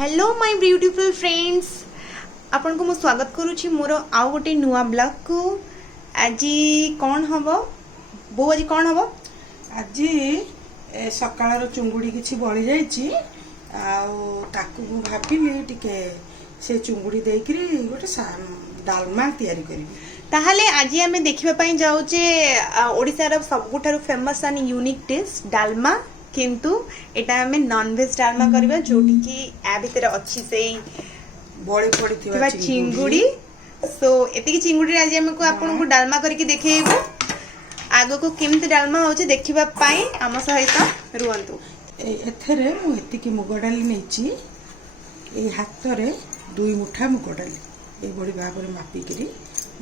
Hello my beautiful friends, आपन को मु स्वागत करूची मोर आउ गोटे नुआ ब्लॉग को। आज कौन हबो बो, आज कौन हबो? आज सकाळर चुंगुड़ी किछि बळी जाईची ताकू भाबिली टिके से चुंगुड़ी देकरी गोटे डालमा तयारी करिबी। ताहले आज आमे देखिबा पई जाउचे ओडिसा सबुठारु famous and unique dish dalma, किंतु एटा हमें नॉन वेज डालमा करबा जोटी की आ भितर अछि से बळी पड़िथिबा चिंगुड़ी। सो एति की चिंगुड़ी आज हम को आपन को डालमा करके देखेइबो। आगो को केमते डालमा होचे देखिबा पई हम सहित रुहंतु। एथरे मु एति की मुग डाली नेची, ए हातरे 2 मुठा मुग डाली ए बड़ी भाबरे मापी करी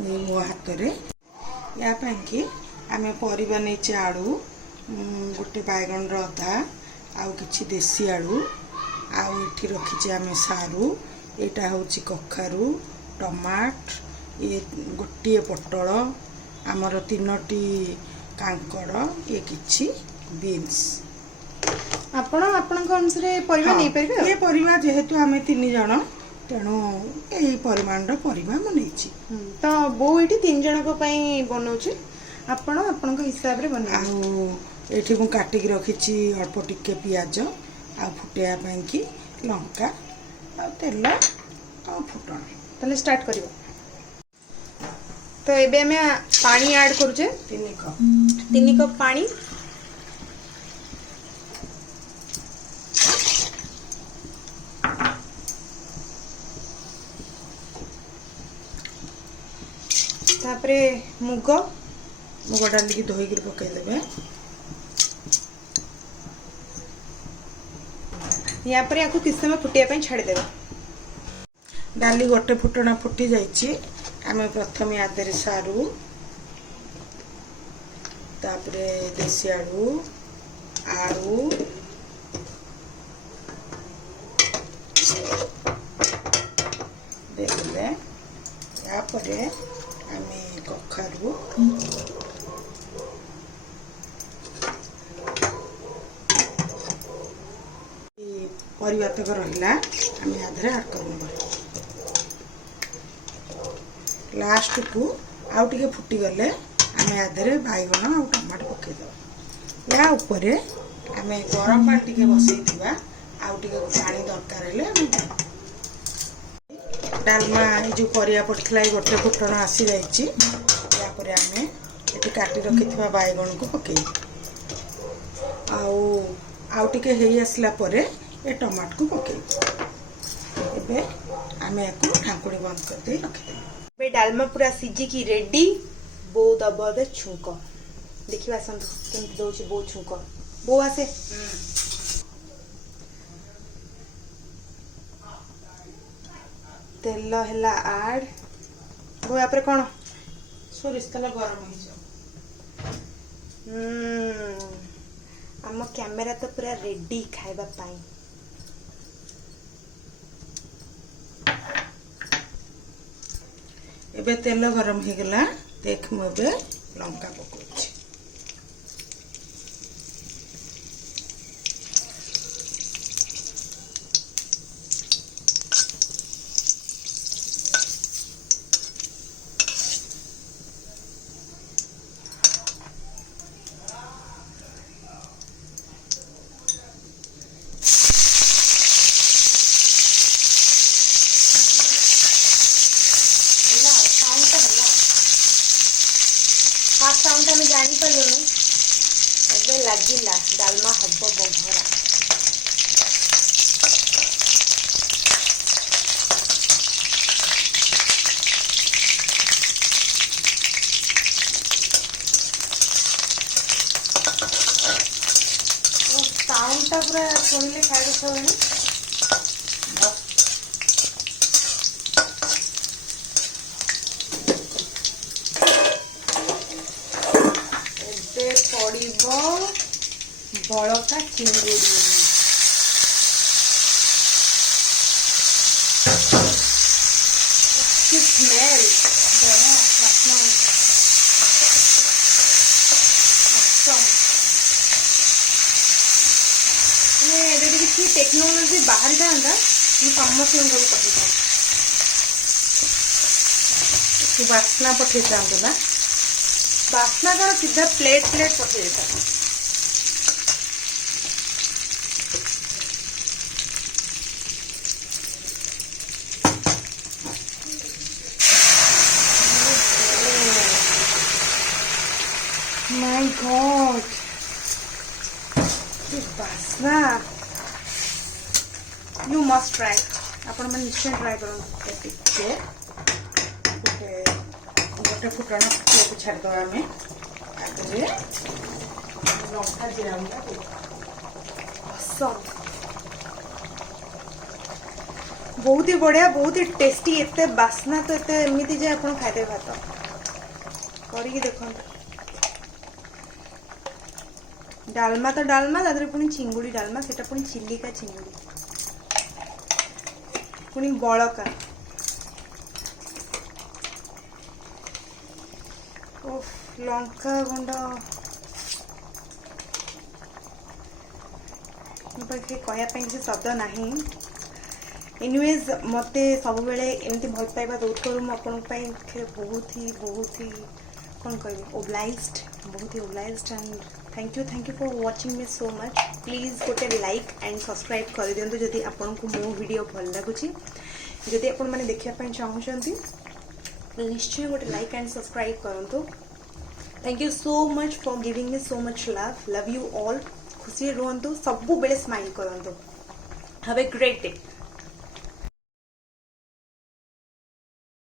मो हातरे या पई की आमे परिबा नेची आलू, गोटे बैगन रधा आउ किछि देसी आलू, आउ इठी रखिछि आमे सारू, एटा होछि कखारू, टमाट, ये गोटे पटल, आमर 3टी कांकड़, ये किछि बीन्स। आपण अनुसार परिबा नै परबे। ये परिबा जेहेतु आमे 3 जण तेणु एही परिमाणर परिबा म नेछि। तो बो एठी 3 जण को पई बनौछि, आपण को हिसाब रे बना। आउ एठी मु काटी के रखिछि अल्प टिके पियाज, आ फुटेया पई की लंका, आ तेल, आ फुटण। तले स्टार्ट करिवो। तो एबे हमें पानी ऐड करूचे 3 कप पानी। तापरे मुग डाली की धोई कर पकाई देबे। या पर याको किस समय फुटिया पई छाड़ी देबे। डाली गोटे फुटना फुटी जाइछि, आमे प्रथम आदरे सारू, तापरे देसी आलू, आलू, देखले या परे आमे कखारू, परिबा तक रहिला आमे आधरे ऐड करबो। लास्ट को आउ टिके फुटी गले आमे आधरे बैगन आ टमाटर पके दो। या ऊपर आमे गरम पानी टिके बसई दिबा, आउ टिके पानी दरकार हेले आमे डालमा ए जो परिया पड़थला गोटे फुटण आसी जाइछि। या परे आमे एटी काटी रखिथिबा बैगन को पके आउ टिके हेई आसला परे ए टमाटर को पके एबे आमे एको ढांकुड़ी बंद कर दे रखि दे। बे डालमा पूरा सिजी की रेडी। बो दबो बे छुंको देखिबा संत केमति दोछि बो छुंको। बो आसे तेल हला ऐड। बो आपरे कोन सोरिस तेल गरम हो जाओ। हम कैमरा तो पूरा रेडी खाइबा पाई। एबे तेल गरम हो गला, देख मु एबे लंका पकोछि। फास्ट साउंड में जानी पड़लुनु एबे लागिला डालमा हब्बो बघरा। साउंड टा पूरा सुनले खाइ छबनी। बड़का चिंगुड़ी स्मेल बड़ा वासना ऑसम। टेक्नोलॉजी बाहर था ସମସ୍ତଙ୍କୁ ପଠେଇଥାଉ ବାସ୍ନା ପଠେଇଥାନ୍ତୁ ନା ବାସ୍ନା କଣ ସିଧା ପ୍ଲେଟ୍ ପଠେଇ ଦେଇଥାନ୍ତୁ। My God, ବାସ୍ନା You must try. ଆପଣ ମାନେ ନିଶ୍ଚୟ ଟ୍ରାଏ କରନ୍ତୁ। ଟିକେ ଗୋଟେ ଫୁଟଣ ଫୁଟିବାକୁ ଛାଡ଼ିଦେବା ଆମେ ଆଗରେ ଲଙ୍କା ଜିରା ଗୁଣ୍ଡ ବହୁତ ହି ବଢିଆ, ବହୁତ ହି ଟେଷ୍ଟି, ଏତେ ବାସ୍ନା ତ ଏତେ ଏମିତି ଯେ ଆପଣ ଖାଇଦେବେ ଭାତ। କରିକି ଦେଖନ୍ତୁ। ଡାଲମା ତ ଡାଲମା, ତା ଦେହରେ ପୁଣି ଚିଙ୍ଗୁଡ଼ି ଡାଲମା, ସେଟା ପୁଣି ଚିଲିକା ଚିଙ୍ଗୁଡ଼ି, ପୁଣି ବଳକା। ଓଃ, ଲଙ୍କା ଗୁଣ୍ଡ ମୋ ପାଖେ କହିବା ପାଇଁ କିଛି ଶବ୍ଦ ନାହିଁ। ଏନିୱେଜ୍ ମୋତେ ସବୁବେଳେ ଏମିତି ଭଲ ପାଇବା ଦେଉଥିବାରୁ ମୁଁ ଆପଣଙ୍କ ପାଇଁ ବହୁତ ହି କ'ଣ କହିବି, ଓବ୍ଲାଇଜ୍ଡ, ବହୁତ ହି obliged and thank you for watching me so much. Please गोटे लाइक एंड सब्सक्राइब कर दिंतु जदि आपको मो वीडियो भल लगुच। जदि आपण मैंने देखा चाहूँगी निश्चय गोटे लाइक एंड सब्सक्राइब करूँ। Thank you so much for giving me so much love you all. खुशी रुहतु, सब बेले स्माइल करूँ। Have a great day.